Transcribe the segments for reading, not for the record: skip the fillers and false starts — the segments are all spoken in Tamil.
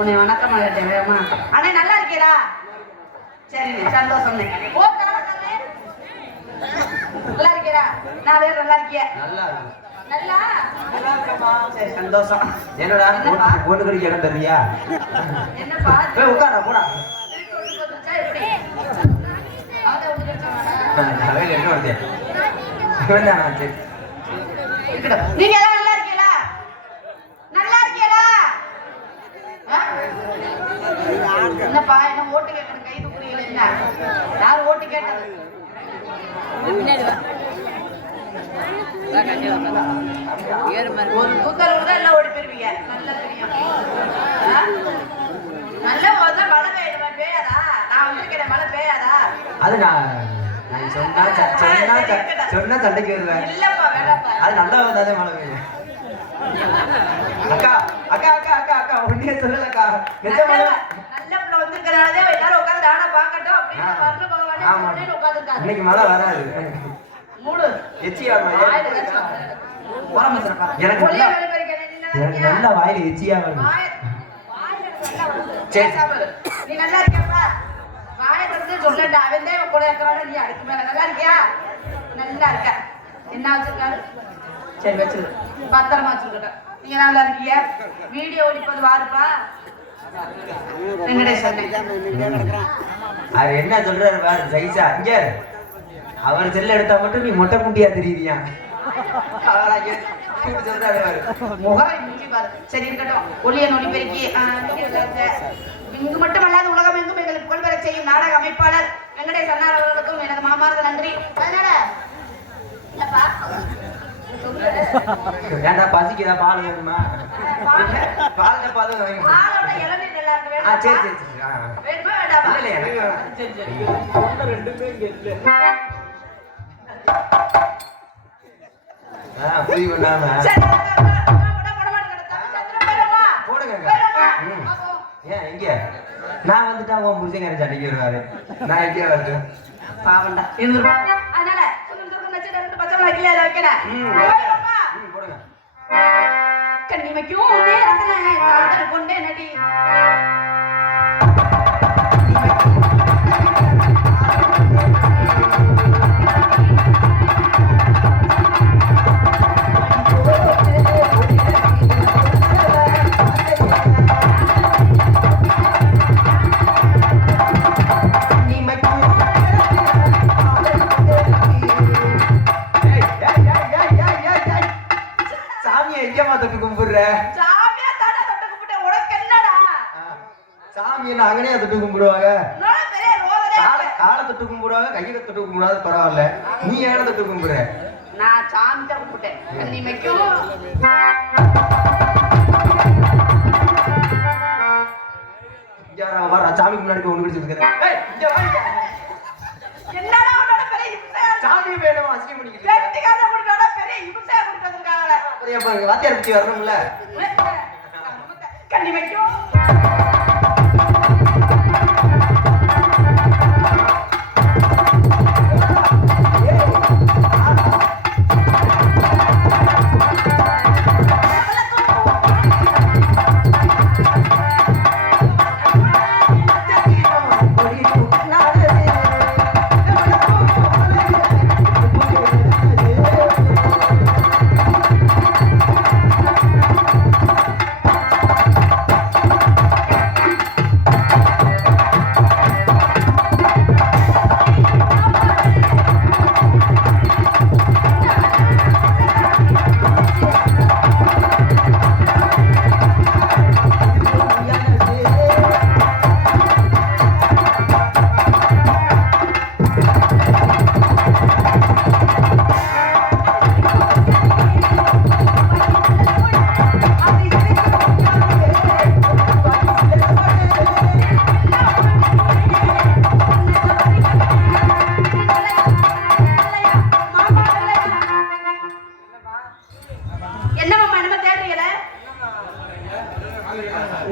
உன்னை வணக்கம் வேகமா. அண்ணே நல்லா இருக்கீரா? சரிண்ணே, சந்தோஷம். ஓ கலவரே நல்லா இருக்கீரா? நான் நல்லா இருக்கியா? நல்லா நல்லா நல்லா இருக்கமா. சரி சந்தோஷம். என்னடா பொண்ணு கடிக்க இடம் தரியா? என்னப்பா போய் உட்கார போடா. எப்படி அவதே உட்கார்ந்தாடா? அவையில என்ன வருது? இவன்தானா? சரி நீங்க எல்லாம் நல்லா இருக்கீங்களா? நல்லா இருக்கீங்களா? என்னப்பா என்ன ஓட்டு கேட்கணும்? கை தூக்குறீங்களா? என்ன யார் ஓட்டு கேட்டது? ஒரு தூக்கல் கூட எல்லாம் ஓடி போயிருவீங்க. நல்லா தெரியும். நல்ல மழை பெய்யாதா? நான் வந்திருக்கிறேன், மழை பெய்யாதா? அது சொன்னா சண்டைக்கு வருவேன். இல்லப்பா வேணாப்பா, அது நல்லா வந்தாதே மழை பெய்யும். அக்கா அக்கா அக்கா அக்கா அக்கா ஒன்னே சொல்லலக்கா. நல்ல பிள்ளை வந்திருக்கிறனாலே எல்லாரும் உட்காந்து தானா பாக்கட்டும் அப்படின்னு உட்காந்துருக்காங்க. இன்னைக்கு மழை வராது. மூடு எச்சியா எனக்கு நல்ல வாயில எச்சியா வருது. நீ நல்லா இருக்கியாப்பா? வாயை வந்து சொல்லட்டா. அவன் தான் கூட இருக்கிறான. நீ அடுக்கு மேல நல்லா இருக்கியா? நல்லா இருக்க. என்ன வச்சிருக்காரு? சரி வச்சிரு, பத்திரமா வச்சிருக்கட்டும். நீங்க நல்லா இருக்கீங்க? வீடியோ ஒளிப்பது வாருப்பா. வெங்கடேசன் அவர் என்ன சொல்றாரு பாரு சைசா. இங்க அவர் செல்ல எடுத்தா மட்டும் நீ மொட்டை முட்டியா தெரியுதியா? முகரை முடிஞ்சு பாரு. சரி இருக்கட்டும். ஒளிய நொடி பெருக்கி இங்கு மட்டும் அல்லாத உலகம் எங்கும் எங்களுக்கு புகழ்பெற செய்யும் நாடக அமைப்பாளர் வெங்கடேஷ் அண்ணா அவர்களுக்கும் எனது மாமார்ந்த நன்றி. அதனால ஏண்டா பசிக்குதா? பால் வேணுமா? பால் பால் பாலோட இளநீர் நல்லா இருக்கு. வேணுமா? சரி சரி சரி வேணுமா வேண்டாமா? இல்ல இல்ல சரி சரி ரெண்டுமே இங்க இல்ல. புரி பண்ணாம சரி போடுங்க. ஏன் இங்க நான் வந்துட்டா உன் புருஷன் சண்டைக்கு வருவாரு. நான் எங்கேயா வருது பாவண்டா இருந்துருப்பா. அதனால பச்சை வைக்கிறேன். போடுங்க. கண்ணிமைக்கும் நேரத்துல காதல் கொண்டே நடி அங்கனே தொட்டு கும்பிடுவாங்க. காலை தொட்டு கும்பிடுவாங்க, கையில தொட்டு கும்பிடாது பரவாயில்ல. நீ ஏன தொட்டு கும்பிடுற? நான் சாமி தான் கும்பிட்டேன். கண்ணிமைக்கும் சாமிக்கு முன்னாடி ஒண்ணு பிடிச்சிருக்கிறேன். என்னடா உன்னோட பெரிய இம்சை? சாமி வேணும் அசிங்க பண்ணிக்கிட்டு வெட்டிக்காத குடிடா பெரிய இம்சை குடிட்டதுக்காக. அப்படியே பாருங்க வாத்தியார் பிடி வரணும்ல. கண்ணிமைக்கும்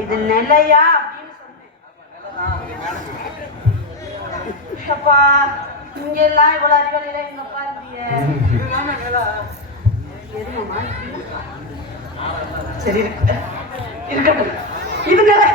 இது நிலையா அப்பா இங்க எல்லாம் இவ்வளவு அறிவாளியில எங்க பாருங்க. சரி இருக்கட்டும். இது நிலை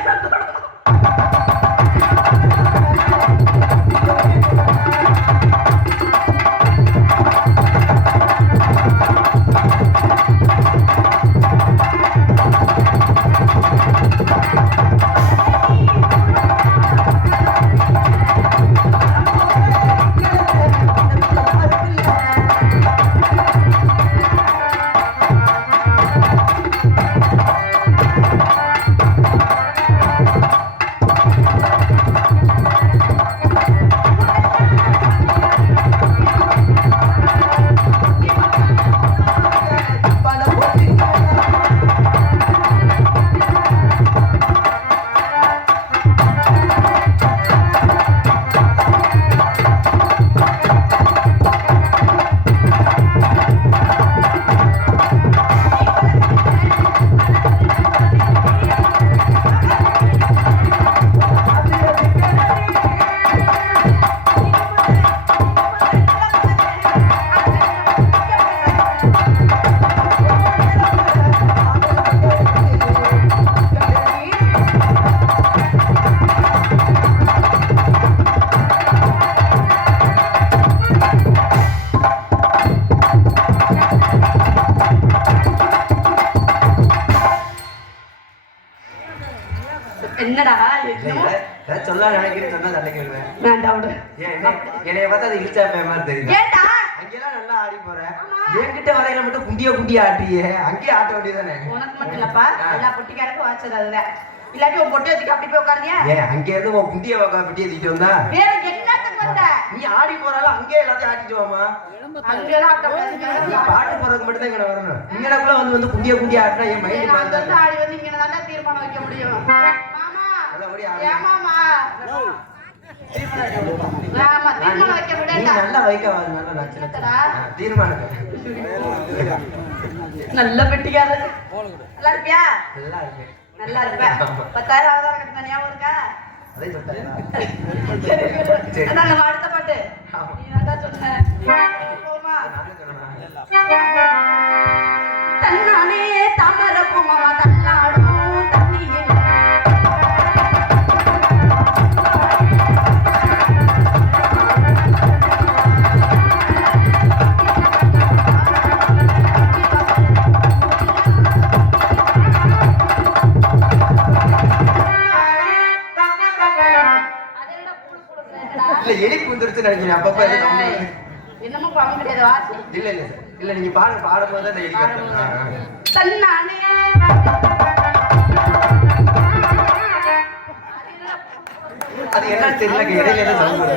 என்னடா சொல்ல நினைக்கிறேன் சொன்னா தள்ளிக்கிறேன் வேண்டாம் என்னைய பார்த்தா அது இழிச்சா மாதிரி தெரியும் ஏண்டா அங்கெல்லாம் நல்லா ஆடி போறேன் என்கிட்ட வரையில மட்டும் குண்டியா ஆட்டியே அங்கேயே ஆட்ட வேண்டியதானே உனக்கு மட்டும் இல்லப்பா எல்லா பொட்டிக்காரக்கும் வாச்சது அதுதான் இல்லாட்டி உன் பொட்டி வச்சுக்க அப்படி போய் உட்காருங்க அங்க இருந்து உன் குண்டிய பெட்டியை தூக்கிட்டு வந்தா வேற என்னத்துக்கு வந்த நீ ஆடி போறாலும் அங்கேயே எல்லாத்தையும் ஆட்டிட்டு வாமா அங்கெல்லாம் ஆட்ட பாட்டு போறதுக்கு மட்டும் தான் இங்க வரணும் இங்கனக்குள்ள வந்து குண்டியா ஆட்டினா என் மைண்ட் மாதிரி ஆடி வந்து இங்க தான் தீர்மானம் வைக்க முடியும் மாமா ஏமாமா ஆமா தீர்மானம் வைக்க விடடா நல்லா வைக்க நல்லா நச்சுடா தீர்மானம் நல்ல பெட்டிக்காரர் நல்லா இருப்பியா நல்லா இருக்கு நல்லா இருப்ப 10,000 ஆவதாரம் கட்டின ஞாபகம் இருக்கா அதே சொல்றேன் அதான் நம்ம அடுத்த பாட்டு நீ நல்லா சொன்ன போமா தன்னானே தாமர போமா தன்னாடும் தண்ணியே எலி புந்துருச்சு நினைக்கிறேன் அப்பப்ப என்னமோ பாவம் கிடையாது வாசி இல்ல நீங்க பாடும்போது அந்த எலி தன்னானே அது என்னன்னு தெரியல இடையில ஏதோ சவுண்ட்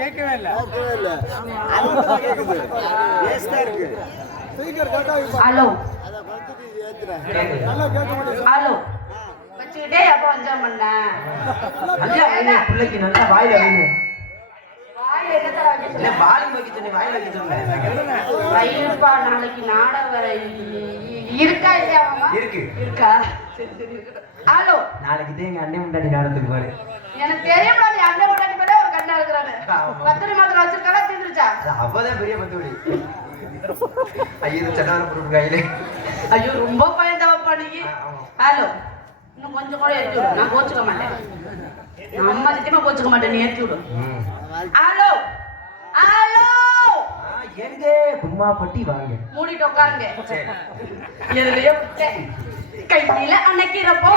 கேட்கவே இல்ல ஹலோ ஹலோ வச்சுக்கிட்டே அப்ப வஞ்சம் பண்ண பிள்ளைக்கு நல்லா வாயில வைங்க வாயில என்னத்தர வைக்க சொல்ல வாலிங் வைக்க சொன்னேன் வாயில வைக்க சொன்னேன் வயிறுப்பா நாளைக்கு நாடகம் வர இருக்கா இல்லையா மாமா இருக்கா சரி சரி இருக்கட்டும் ஹலோ நாளைக்கு தான் எங்க அண்ணன் முன்னாடி நாடகத்துக்கு பாரு எனக்கு தெரியுமா நீ அண்ணன் முன்னாடி போட ஒரு கண்ணா இருக்கிறாரு பத்திரி மாத்திரம் வச்சிருக்கா தீர்ந்துருச்சா அப்பதான் பெரிய பத்துடி ஐயோ சட்டார போட்டு கையிலே ஐயோ ரொம்ப பயந்தவப்பா நீ ஹலோ இன்னும் கொஞ்சம் கூட ஏற்றி விடு நான் கோச்சுக்க மாட்டேன் அம்மா சத்தியமா கோச்சுக்க மாட்டேன் நீ ஏற்றி விடு ஹலோ ஹலோ எங்க கும்மா பட்டி வாங்க மூடிட்டு உட்காருங்க எதுலயே விட்டேன் கையில அணைக்கிறப்போ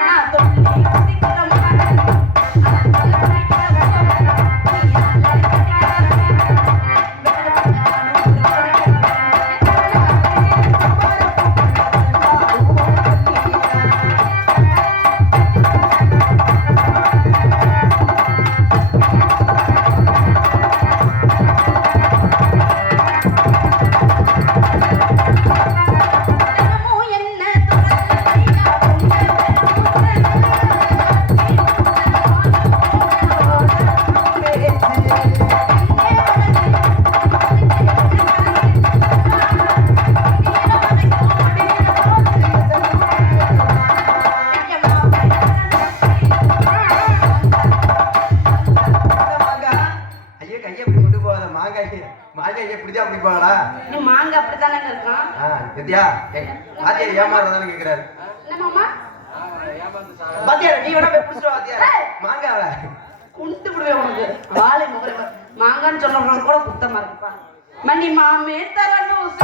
நான் தொட்டி மாங்காய் எப்படிதான் அப்படி போகலா நீ மாங்க அப்படிதானே இருக்கான் கத்தியா ஆத்தியா ஏமாறதானே கேக்குறாரு என்ன மாமா பாத்தியா நீ வேணா போய் புடிச்சிட்டு வாத்தியா மாங்காவ குண்டு விடுவேன் உனக்கு வாழை முகரை மாங்கான்னு சொல்றவங்க கூட குத்தமா இருக்குப்பா மணி மாமே தரணும்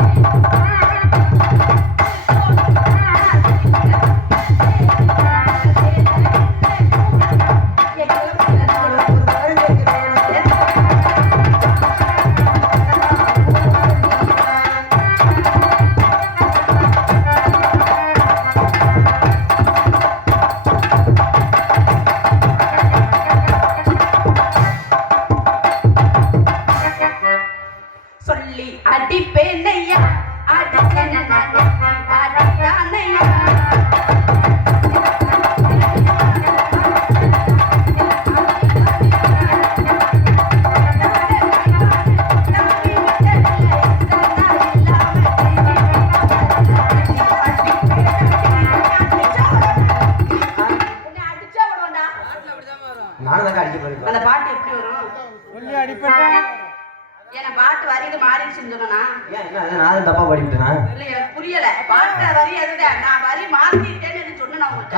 நான் தப்பா படிக்கிட்டேனா? இல்ல எனக்கு புரியல. பாட்ட வரி அதுதான். நான் வரி மாத்திட்டேன்னு சொன்னேன் உங்கள்ட்ட.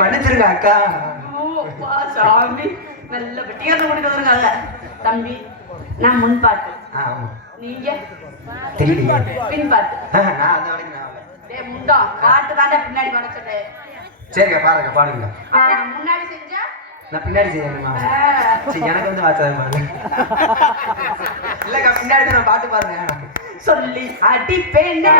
மன்னிச்சிருங்க அக்கா. ஓப்பா சாமி நல்ல வெட்டியாத முடிக்க வருங்க. தம்பி நான் முன் பாட்டு, நீங்க தெரியலையே பின் பாட்டு. நான் அந்த வரைக்கும் நான் டேய் முண்டா பாட்டு தாண்டா பின்னாடி பண்ண சொன்னேன். சரிங்க பாருங்க பாடுங்க. நான் முன்னாடி செஞ்சா நான் பின்னாடி செய்யணுமா? சரி எனக்கு வந்து வாச்சாதான் பாருங்க. இல்லக்கா பின்னாடி நான் பாட்டு பாருங்க. சொல்லி அடிப்பேனே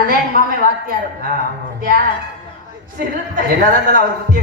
அதே மாமே வாத்தியாரு. என்னதான் அவர் புத்திய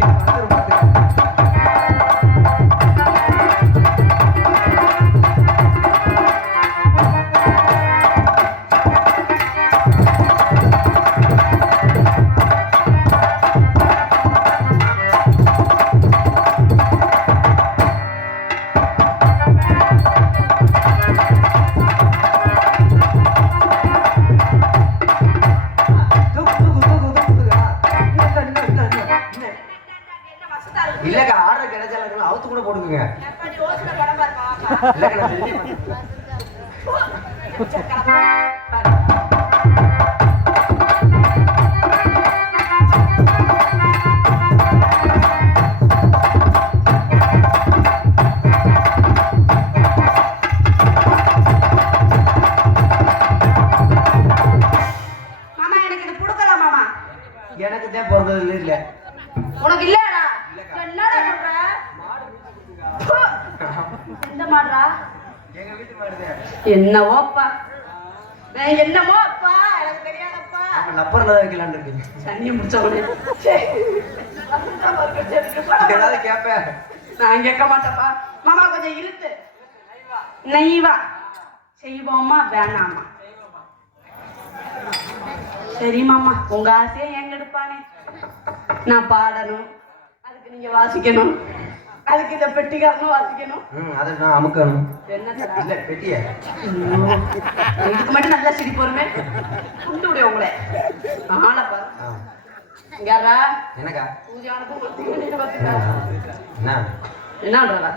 இல்லக்கா ஆர்டர் கிடைச்சாலும் அவுத்து கூட போட்டுக்குங்க. மாமா எனக்கு இது புடுக்கலாம் மாமா. எனக்கு தான் பிறந்தது இல்ல. உனக்கு இல்லடா. என்னடா சொல்ற? இந்த மாடுறா? எங்க வீட்டு மாடுதே. என்னவோப்பா. நான் என்னமோப்பா எனக்கு தெரியாதப்பா. அப்ப லப்பர்ல தான் வைக்கலாம்னு இருக்கீங்க. சனியை முடிச்சவனே. ஏதாவது கேப்ப? நான் கேட்க மாட்டேப்பா. மாமா கொஞ்சம் இழுத்து. நைவா. செய்வோமா வேணாமா? சரி மாமா, உங்க ஆசையை எங்க எடுப்பானே. நான் பாடணும், அதுக்கு நீங்க வாசிக்கணும், அதுக்கு இந்த பெட்டிக்காரனும் வாசிக்கணும். அதை நான் அமுக்கணும். என்ன இல்ல பெட்டிய இதுக்கு மட்டும் நல்லா சிரிப்பு வருமே. குண்டு விட உங்களை ஆளப்பா. யாரா எனக்கா என்ன என்னன்றா?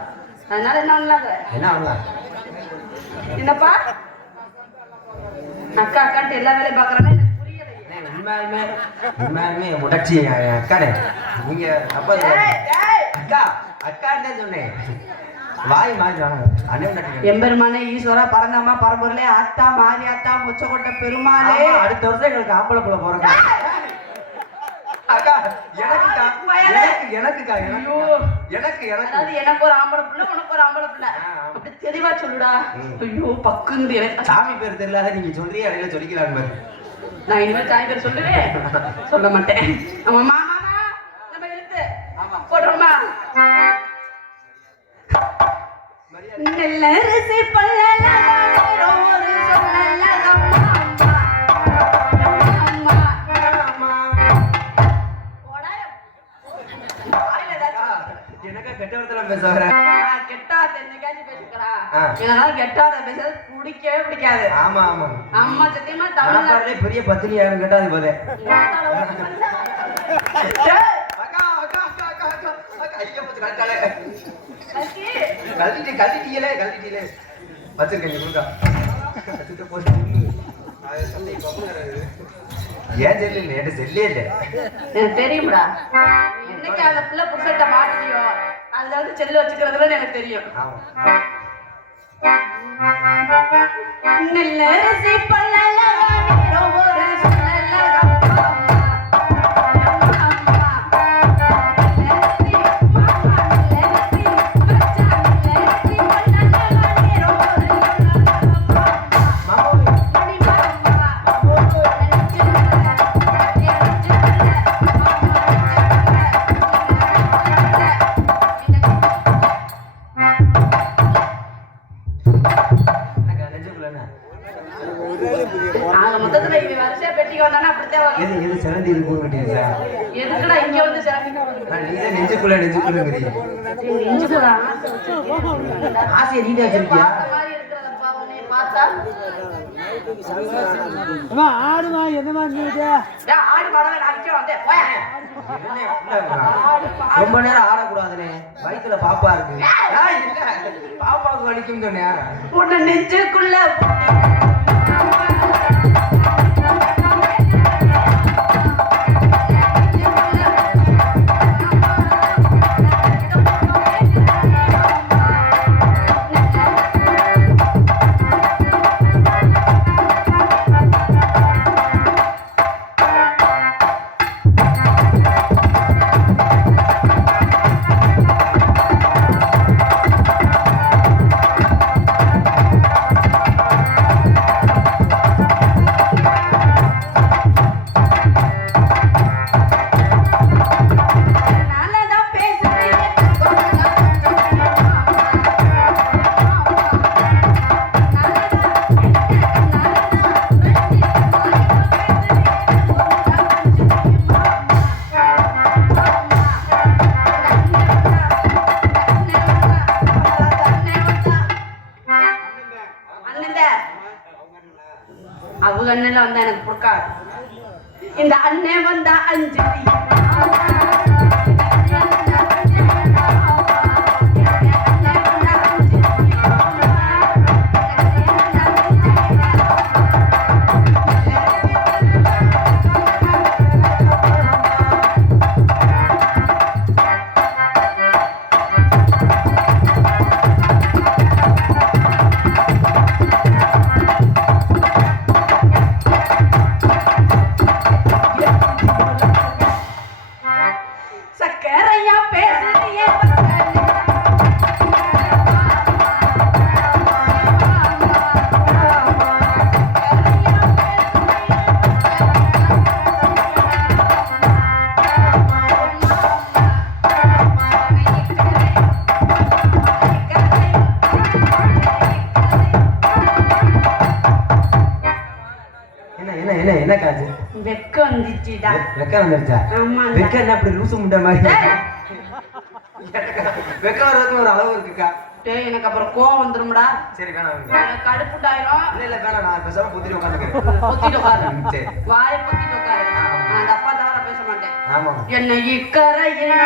அதனால என்ன பண்ணலாம் என்னப்பா அக்கா அக்கான்ட்டு எல்லா வேலையும் பாக்குறானே உண்மையாலுமே முடச்சி அக்கானே நீங்க அப்பா அக்கா அக்கான்னு சொன்னேன். வாய் மாறி எம்பெருமானே ஈஸ்வரா பரந்தாமா பரம்பொருளே ஆத்தா மாரியாத்தா முச்சக்கொட்டை பெருமாளே. அடுத்த வருஷம் எங்களுக்கு ஆம்பளை புள்ள போறாங்க. அக்கா எனக்குக்கா எனக்குக்கா எனக்கு அதாவது எனக்கு ஒரு ஆம்பளை புள்ள உனக்கு ஒரு ஆம்பளை புள்ள அப்படி தெளிவா சொல்லுடா. ஐயோ பக்குங்குது எனக்கு. சாமி பேர் தெரியல நீங்க சொல்றீங்க அடையில சொல்லிக்கலாம் பாரு. நான் இனிமேல் சாமி பேர் சொல்லுவேன் சொல்ல மாட்டேன். ஆமா மாமா நம்ம எழுத்து போடுறோமா? நெல்லரிசி பல்லலகம் ஒரு சொல்லலகம் எனக்கு கெட்டவரத்துல பேசுறேன். கெட்டாத என்னைக்காச்சும் பேசிக்கிறா. இதனால கெட்டாத பேசுறது பிடிக்கவே பிடிக்காது. ஆமா ஆமா அம்மா சத்தியமா தமிழ்நாட்டுல பெரிய பத்தினி யாரும் கேட்டா அது போதே. கழட்டிட்டீங்களே வச்சிருக்கேன் கொடுக்கா. ஏன் செல்லு இல்லை என்கிட்ட செல்லே இல்லை. எனக்கு தெரியும்டா. என்னைக்கு அந்த பிள்ளை புருஷன்ட்ட மாட்டியோ அதுல வந்து செல்லு வச்சுக்கிறதுல எனக்கு தெரியும். நெல்லரிசி பல்லலகம் ஒரு சொல்லலகம் எதுக்குடா இங்க வந்து நெஞ்சுக்குள்ள ஆசையை நீங்க வச்சிருக்கியா? ஆடுமா என்னமா ரொம்ப நேரம் ஆடக்கூடாதுனே. வயிற்றுல பாப்பா இருக்கு. பாப்பாவுக்கு வலிக்கும் சொன்னேன். உன்னை நெஞ்சுக்குள்ள அவங்க அண்ணன் வந்தா எனக்கு பிடிக்காது. இந்த அண்ணன் வந்தா அஞ்சலி என்னக்காச்சு வெக்க வந்துச்சுடா. வெக்க வந்துருச்சா ஆமா. வெக்க என்ன அப்படி லூசு முட்டை மாதிரி வெக்க வர்றதுக்கு ஒரு அளவு இருக்குக்கா. டேய் எனக்கு அப்புறம் கோவம் வந்துரும்டா. சரி வேணாம் கடுப்புட்டாயிரும். இல்ல வேணாம் நான் பேசாம புத்திரி உட்காந்துக்கிறேன். பொத்திட்டு உட்காரு. சரி வாயை பொத்திட்டு உட்காரு. நான் அந்த அப்பா தவிர பேச மாட்டேன். ஆமா என்னை இக்கரையில்